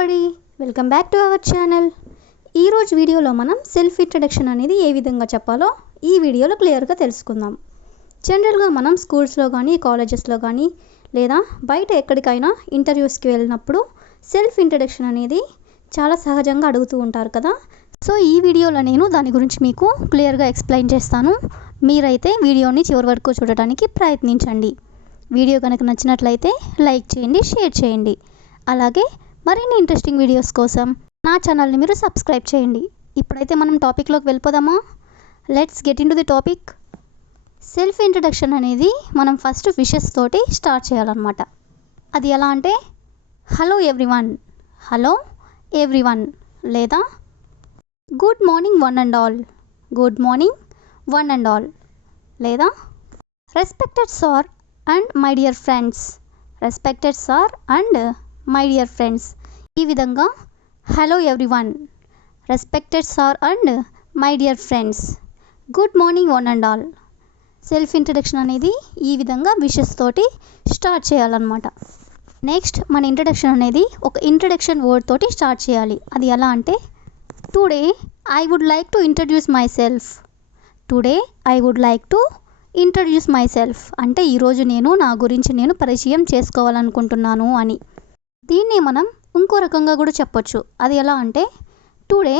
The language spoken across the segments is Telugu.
Everybody, welcome back to our channel. ఈరోజు వీడియోలో మనం సెల్ఫ్ ఇంట్రడక్షన్ అనేది ఏ విధంగా చెప్పాలో ఈ వీడియోలో క్లియర్గా తెలుసుకుందాం. జనరల్గా మనం స్కూల్స్లో కానీ కాలేజెస్లో కానీ లేదా బయట ఎక్కడికైనా ఇంటర్వ్యూస్కి వెళ్ళినప్పుడు సెల్ఫ్ ఇంట్రడక్షన్ అనేది చాలా సహజంగా అడుగుతూ ఉంటారు కదా. సో ఈ వీడియోలో నేను దాని గురించి మీకు క్లియర్గా ఎక్స్ప్లెయిన్ చేస్తాను. మీరైతే వీడియోని చివరి వరకు చూడటానికి ప్రయత్నించండి. వీడియో కనుక నచ్చినట్లయితే లైక్ చేయండి, షేర్ చేయండి. అలాగే మరిన్ని ఇంట్రెస్టింగ్ వీడియోస్ కోసం నా ఛానల్ని మీరు సబ్స్క్రైబ్ చేయండి. ఇప్పుడైతే మనం టాపిక్లోకి వెళ్ళిపోదామా? Let's get in to the topic. Self introduction అనేది మనం ఫస్ట్ విషెస్ తోటి స్టార్ట్ చేయాలన్నమాట. అది ఎలా అంటే హలో ఎవ్రీవన్, హలో ఎవ్రీవన్, లేదా good morning one and all, good morning one and all, లేదా respected sir and my dear friends, respected sir and my dear friends. ఈ విధంగా hello everyone, respected sir and my dear friends, good morning one and all. Self introduction అనేది ఈ విధంగా విషెస్ తోటి స్టార్ట్ చేయాలన్నమాట. నెక్స్ట్ మన ఇంట్రడక్షన్ అనేది ఒక ఇంట్రడక్షన్ వర్డ్ తోటి స్టార్ట్ చేయాలి. అది ఎలా అంటే today I would like to introduce myself, today I would like to introduce myself అంటే ఈరోజు నేను నా గురించి నేను పరిచయం చేసుకోవాలనుకుంటున్నాను అని. దీన్ని మనం ఇంకో రకంగా కూడా చెప్పొచ్చు. అది ఎలా అంటే today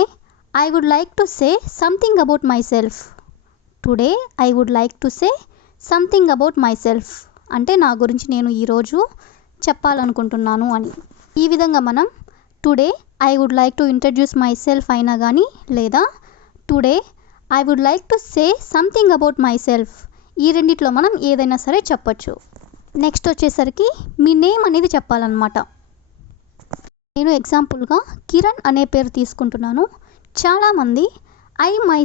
I would like to say something about myself, today I would like to say something about myself అంటే నా గురించి నేను ఈరోజు చెప్పాలనుకుంటున్నాను అని. ఈ విధంగా మనం today I would like to introduce myself అయినా కానీ లేదా today I would like to say something about myself, ఈ రెండిట్లో మనం ఏదైనా సరే చెప్పొచ్చు. నెక్స్ట్ వచ్చేసరికి మీ నేమ్ అనేది చెప్పాలన్నమాట. నేను ఎగ్జాంపుల్గా కిరణ్ అనే పేరు తీసుకుంటున్నాను. చాలామంది ఐ మై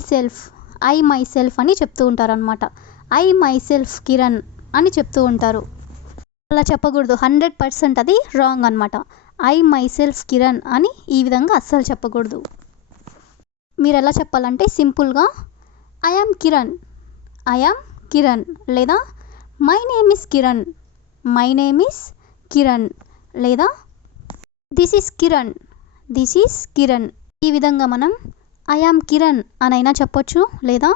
సెల్ఫ్ అని చెప్తూ ఉంటారనమాట. ఐ మై సెల్ఫ్ కిరణ్ అని చెప్తూ ఉంటారు. అలా చెప్పకూడదు, 100% అది రాంగ్ అనమాట. ఐ మై సెల్ఫ్ కిరణ్ అని ఈ విధంగా అస్సలు చెప్పకూడదు. మీరు ఎలా చెప్పాలంటే సింపుల్గా I am Kiran, I am Kiran, లేదా my name is Kiran, my name is Kiran, లేదా this is Kiran, this is Kiran. ఈ విధంగా మనం ఐ యామ్ కిరణ్ అనైనా చెప్పొచ్చు, లేదా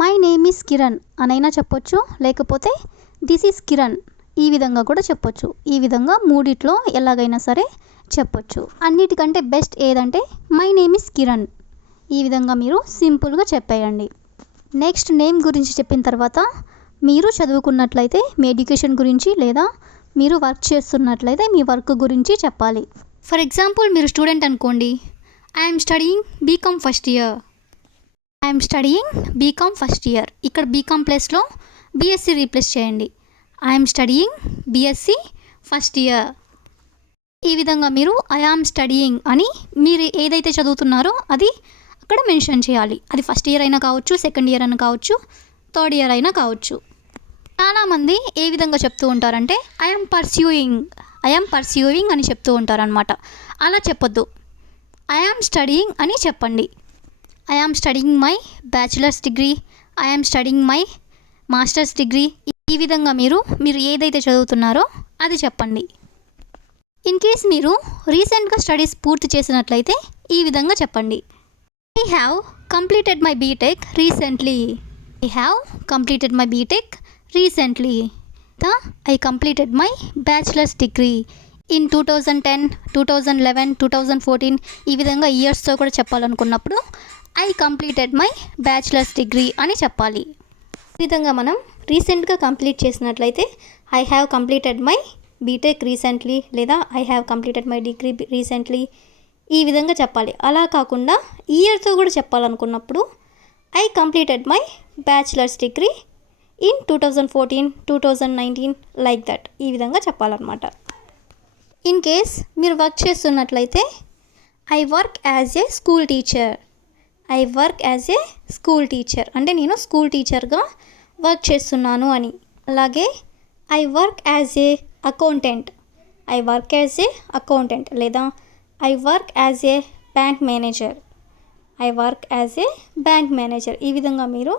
మై నేమ్ ఈస్ కిరణ్ అనైనా చెప్పొచ్చు, లేకపోతే దిస్ ఈస్ కిరణ్ ఈ విధంగా కూడా చెప్పొచ్చు. ఈ విధంగా మూడిట్లో ఎలాగైనా సరే చెప్పొచ్చు. అన్నిటికంటే బెస్ట్ ఏదంటే మై నేమ్ ఈస్ కిరణ్. ఈ విధంగా మీరు సింపుల్గా చెప్పేయండి. నెక్స్ట్ నేమ్ గురించి చెప్పిన తర్వాత మీరు చదువుకున్నట్లయితే మీ ఎడ్యుకేషన్ గురించి, లేదా మీరు వర్క్ చేస్తున్నట్లయితే మీ వర్క్ గురించి చెప్పాలి. ఫర్ ఎగ్జాంపుల్ మీరు స్టూడెంట్ అనుకోండి, I'm studying BCom first year, I'm studying BCom first year. ఇక్కడ బీకామ్ ప్లేస్లో బీఎస్సీ రీప్లేస్ చేయండి. I'm studying BSc first year. ఈ విధంగా మీరు ఐ యామ్ స్టడీయింగ్ అని మీరు ఏదైతే చదువుతున్నారో అది అక్కడ మెన్షన్ చేయాలి. అది ఫస్ట్ ఇయర్ అయినా కావచ్చు, సెకండ్ ఇయర్ అయినా కావచ్చు, థర్డ్ ఇయర్ అయినా కావచ్చు. చాలామంది ఏ విధంగా చెప్తూ ఉంటారంటే ఐ యామ్ పర్స్యూయింగ్ అని చెప్తూ ఉంటారనమాట. అలా చెప్పొద్దు, ఐ యామ్ స్టడీయింగ్ అని చెప్పండి. I am studying my bachelor's degree, I am studying my masters degree. ఈ విధంగా మీరు ఏదైతే చదువుతున్నారో అది చెప్పండి. ఇన్ కేస్ మీరు రీసెంట్గా స్టడీస్ పూర్తి చేసినట్లయితే ఈ విధంగా చెప్పండి. I have completed my BTech recently, I have completed my BTech recently. I completed my bachelor's degree in 2010, 2011, 2014. ఈ విధంగా ఇయర్స్తో కూడా చెప్పాలనుకున్నప్పుడు I completed my bachelor's degree అని చెప్పాలి. ఈ విధంగా మనం రీసెంట్గా కంప్లీట్ చేసినట్లయితే I have completed my BTech recently, లేదా I have completed my degree recently ఈ విధంగా చెప్పాలి. అలా కాకుండా ఇయర్తో కూడా చెప్పాలనుకున్నప్పుడు I completed my bachelor's degree in 2014, 2019 like that ఈ విధంగా చెప్పాలన్నమాట. ఇన్ కేస్ మీరు వర్క్ చేస్తున్నట్లయితే I work as a school teacher, I work as a school teacher అంటే నేను స్కూల్ టీచర్గా వర్క్ చేస్తున్నాను అని. అలాగే I work as a accountant, I work as a accountant, లేదా I work as a bank manager, I work as a bank manager. ఈ విధంగా మీరు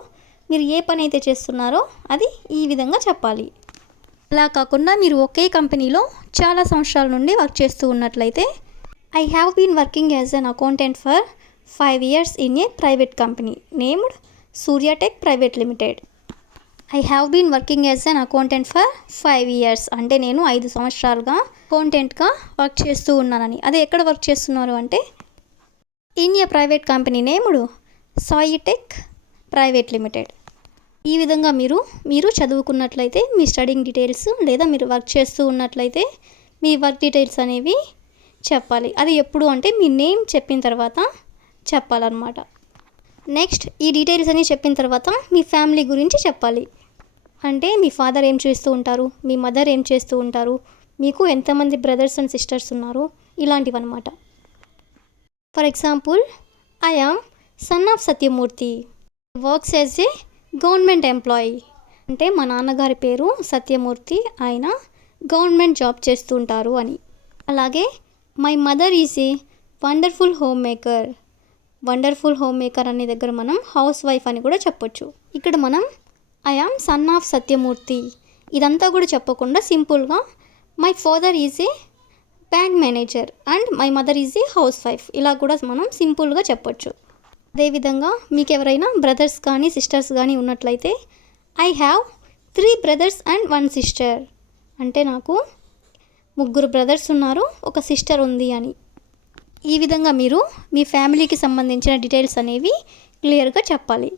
ఏ పని అయితే చేస్తున్నారో అది ఈ విధంగా చెప్పాలి. అలా కాకుండా మీరు ఒకే కంపెనీలో చాలా సంవత్సరాల నుండి వర్క్ చేస్తూ ఉన్నట్లయితే I have been working as an accountant for 5 years in a private company named Surya Tech Private Limited. I have been working as an accountant for 5 years అంటే నేను 5 సంవత్సరాలుగా అకౌంటెంట్గా వర్క్ చేస్తూ ఉన్నానని. అదే ఎక్కడ వర్క్ చేస్తున్నారు అంటే in a private company named Sai tech private limited. ఈ విధంగా మీరు చదువుకున్నట్లయితే మీ స్టడింగ్ డీటెయిల్స్ లేదా మీరు వర్క్ చేస్తూ ఉన్నట్లయితే మీ వర్క్ డీటెయిల్స్ అనేవి చెప్పాలి. అది ఎప్పుడు అంటే మీ నేమ్ చెప్పిన తర్వాత చెప్పాలన్నమాట. నెక్స్ట్ ఈ డీటెయిల్స్ అన్నీ చెప్పిన తర్వాత మీ ఫ్యామిలీ గురించి చెప్పాలి. అంటే మీ ఫాదర్ ఏం చేస్తూ ఉంటారు, మీ మదర్ ఏం చేస్తూ ఉంటారు, మీకు ఎంతమంది బ్రదర్స్ అండ్ సిస్టర్స్ ఉన్నారు, ఇలాంటివన్నమాట. For example, I am son of Satyamurthy, works as a government employee. అంటే మా నాన్నగారి పేరు సత్యమూర్తి, ఆయన గవర్నమెంట్ జాబ్ చేస్తుంటారు అని. అలాగే my mother is a wonderful home maker. Wonderful home maker అనే దగ్గర మనం హౌస్ వైఫ్ అని కూడా చెప్పొచ్చు. ఇక్కడ మనం I am son of Satyamurthy ఇదంతా కూడా చెప్పకుండా సింపుల్గా my father is a bank manager and my mother is a house wife ఇలా కూడా మనం సింపుల్గా చెప్పొచ్చు. అదేవిధంగా మీకు ఎవరైనా బ్రదర్స్ కానీ సిస్టర్స్ కానీ ఉన్నట్లయితే I have 3 brothers and 1 sister. అంటే నాకు 3 బ్రదర్స్ ఉన్నారు, ఒక సిస్టర్ ఉంది అని. ఈ విధంగా మీరు మీ ఫ్యామిలీకి సంబంధించిన డీటెయిల్స్ అనేవి క్లియర్గా చెప్పాలి.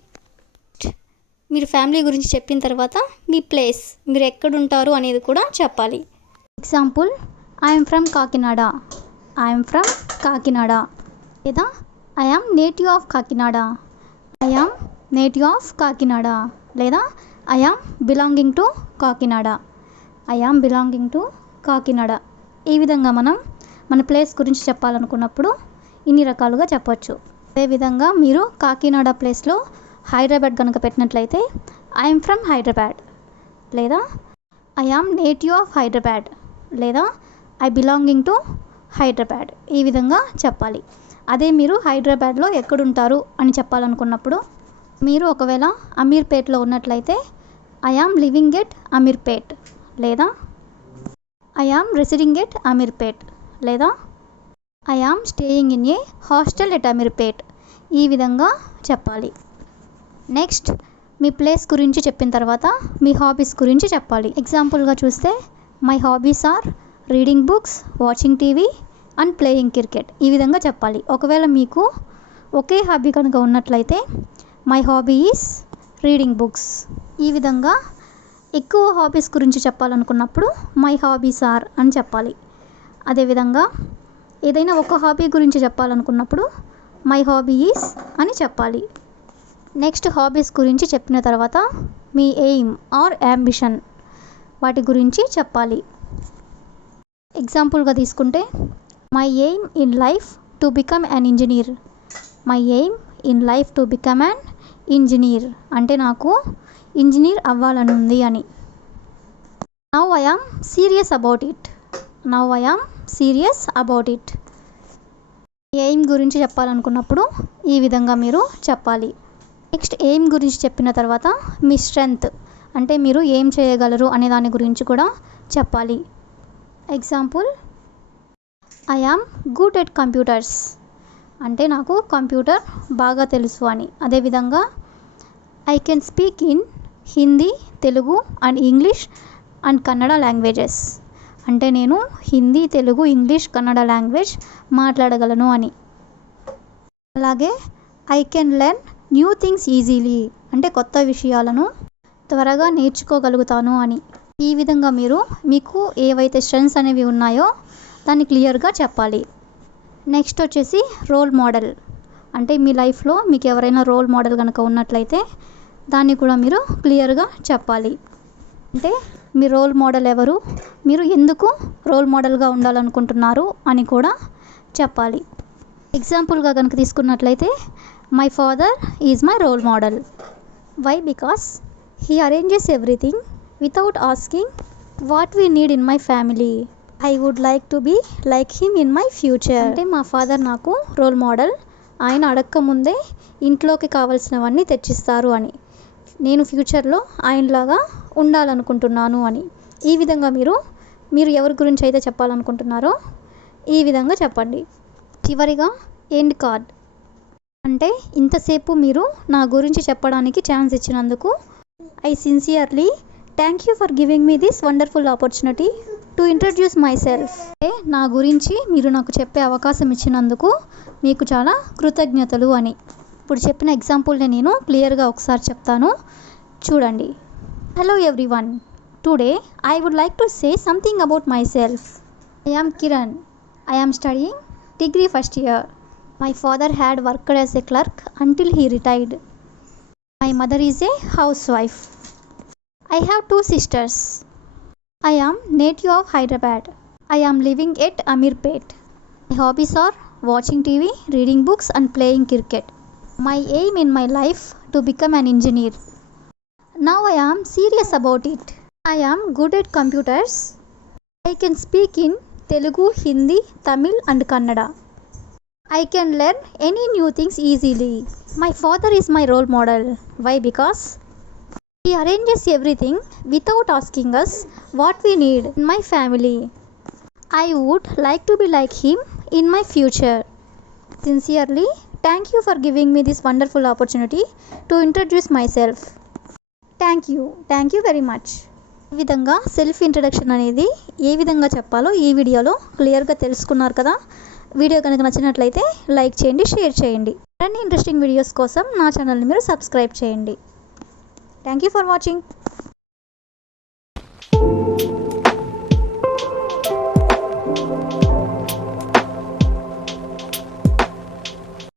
మీరు ఫ్యామిలీ గురించి చెప్పిన తర్వాత మీ ప్లేస్, మీరు ఎక్కడుంటారు అనేది కూడా చెప్పాలి. Example, I'm from Kakinada, I'm from Kakinada. లేదా I am native of Kakinada, I am native of Kakinada. లేదా I am belonging to Kakinada, I am belonging to Kakinada. ఈ విధంగా మనం మన ప్లేస్ గురించి చెప్పాలనుకున్నప్పుడు ఇన్ని రకాలుగా చెప్పొచ్చు. అదేవిధంగా మీరు కాకినాడ ప్లేస్లో హైదరాబాద్ కనుక పెట్టినట్లయితే ఐఎమ్ ఫ్రమ్ హైదరాబాద్, లేదా I am native of Hyderabad, లేదా ఐ బిలాంగింగ్ టు హైదరాబాద్. ఈ విధంగా చెప్పాలి. అదే మీరు హైదరాబాద్లో ఎక్కడుంటారు అని చెప్పాలనుకున్నప్పుడు మీరు ఒకవేళ అమీర్పేట్లో ఉన్నట్లయితే I am living at Ameerpet, లేదా I am residing at Ameerpet, లేదా I am staying in a hostel at Ameerpet. ఈ విధంగా చెప్పాలి. నెక్స్ట్ మీ ప్లేస్ గురించి చెప్పిన తర్వాత మీ హాబీస్ గురించి చెప్పాలి. ఎగ్జాంపుల్గా చూస్తే my hobbies are reading books, watching TV and playing cricket. ఈ విధంగా చెప్పాలి. ఒకవేళ మీకు ఒకే హాబీ కనుక ఉన్నట్లయితే my hobby is reading books. ఈ విధంగా ఎక్కువ హాబీస్ గురించి చెప్పాలనుకున్నప్పుడు మై హాబీస్ ఆర్ అని చెప్పాలి. అదేవిధంగా ఏదైనా ఒక హాబీ గురించి చెప్పాలనుకున్నప్పుడు మై హాబీ ఈజ్ అని చెప్పాలి. నెక్స్ట్ హాబీస్ గురించి చెప్పిన తర్వాత మీ ఎయిమ్ ఆర్ యాంబిషన్ వాటి గురించి చెప్పాలి. ఎగ్జాంపుల్గా తీసుకుంటే my aim in life to become an engineer, my aim in life to become an engineer. అంటే నాకు ఇంజనీర్ అవ్వాలని ఉంది అని. Now I am serious about it, now I am serious about it. Aim గురించి చెప్పాలనుకున్నప్పుడు ఈ విధంగా మీరు చెప్పాలి. నెక్స్ట్ ఎయిమ్ గురించి చెప్పిన తర్వాత మీ స్ట్రెంగ్త్, అంటే మీరు ఏం చేయగలరు అనే దాని గురించి కూడా చెప్పాలి. Example, I am good at computers, అంటే నాకు కంప్యూటర్ బాగా తెలుసు అని. అదేవిధంగా I can speak in Hindi, Telugu and English and Kannada languages, అంటే నేను హిందీ, తెలుగు, ఇంగ్లీష్, కన్నడ లాంగ్వేజ్ మాట్లాడగలను అని. అలాగే I can learn new things easily, అంటే కొత్త విషయాలను త్వరగా నేర్చుకోగలుగుతాను అని. ఈ విధంగా మీకు ఏవైతే స్ట్రెంగ్స్ అనేవి ఉన్నాయో దాన్ని క్లియర్గా చెప్పాలి. నెక్స్ట్ వచ్చేసి రోల్ మోడల్, అంటే మీ లైఫ్లో మీకు ఎవరైనా రోల్ మోడల్ కనుక ఉన్నట్లయితే దాన్ని కూడా మీరు క్లియర్గా చెప్పాలి. అంటే మీ రోల్ మోడల్ ఎవరు, మీరు ఎందుకు రోల్ మోడల్గా ఉండాలనుకుంటున్నారు అని కూడా చెప్పాలి. ఎగ్జాంపుల్గా కనుక తీసుకున్నట్లయితే my father is my role model. Why? Because he arranges everything without asking what we need in my family. I would like to be like him in my future. అంటే మా ఫాదర్ నాకు రోల్ మోడల్, ఆయన అడక్క ముందే ఇంట్లోకి కావాల్సినవన్నీ తెచ్చిస్తారు అని. నేను ఫ్యూచర్లో ఆయనలాగా ఉండాలనుకుంటున్నాను అని. ఈ విధంగా మీరు ఎవరి గురించి అయితే చెప్పాలనుకుంటున్నారో ఈ విధంగా చెప్పండి. చివరిగా ఎండ్ కార్డ్. అంటే ఇంతసేపు మీరు నా గురించి చెప్పడానికి ఛాన్స్ ఇచ్చినందుకు I sincerely thank you for giving me this wonderful opportunity to introduce myself. అంటే నా గురించి మీరు నాకు చెప్పే అవకాశం ఇచ్చినందుకు మీకు చాలా కృతజ్ఞతలు అని. ఇప్పుడు చెప్పిన ఎగ్జాంపుల్ని నేను క్లియర్గా ఒకసారి చెప్తాను, చూడండి. Hello everyone, today I would like to say something about myself. I am Kiran. I am studying degree first year. My father had worked as a clerk until he retired. My mother is a housewife. I have 2 sisters. I am native of Hyderabad. I am living at Amirpet. My hobbies are watching TV, reading books and playing cricket. My aim in my life to become an engineer. Now I am serious about it. I am good at computers. I can speak in Telugu, Hindi, Tamil and Kannada. I can learn any new things easily. My father is my role model. Why? Because he arranges everything without asking us what we need in my family. I would like to be like him in my future. Sincerely, thank you for giving me this wonderful opportunity to introduce myself. Thank you very much. ఈ విధంగా సెల్ఫ్ ఇంట్రడక్షన్ అనేది ఏ విధంగా చెప్పాలో ఈ వీడియోలో క్లియర్గా తెలుసుకున్నారు కదా. వీడియో కనుక నచ్చినట్లయితే లైక్ చేయండి, షేర్ చేయండి. మరిన్ని ఇంట్రెస్టింగ్ వీడియోస్ కోసం నా ఛానల్ని మీరు సబ్స్క్రైబ్ చేయండి. Thank you for watching.